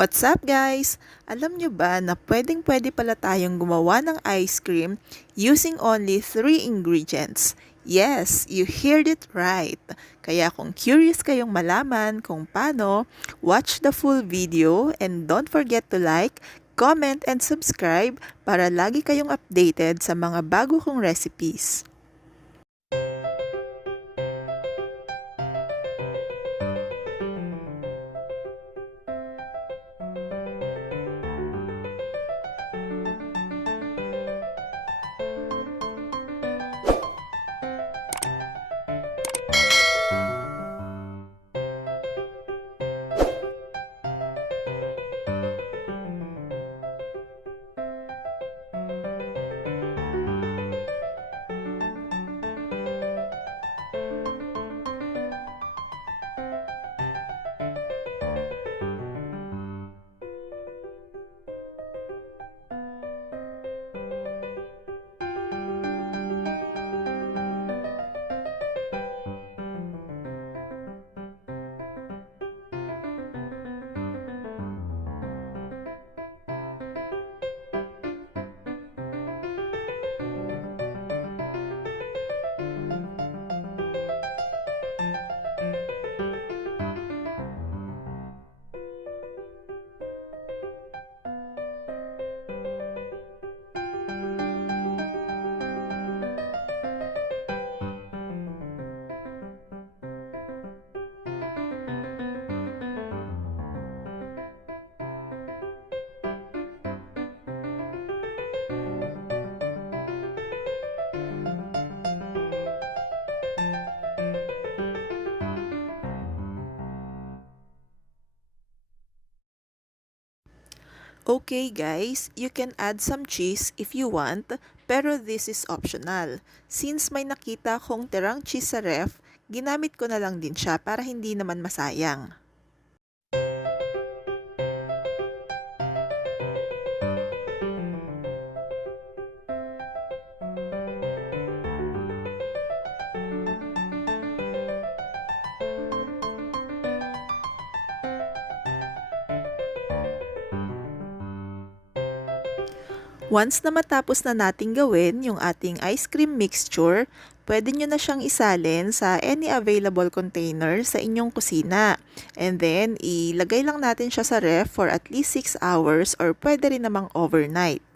What's up guys? Alam nyo ba na pwedeng-pwede pala tayong gumawa ng ice cream using only 3 ingredients? Yes, you heard it right. Kaya kung curious kayong malaman kung paano, watch the full video and don't forget to like, comment, and subscribe para lagi kayong updated sa mga bago kong recipes. Okay guys, you can add some cheese if you want, pero this is optional. Since may nakita kong tirang cheese sa ref, ginamit ko na lang din siya para hindi naman masayang. Once na matapos na nating gawin yung ating ice cream mixture, pwede nyo na siyang isalin sa any available container sa inyong kusina. And then, ilagay lang natin siya sa ref for at least 6 hours or pwede rin namang overnight.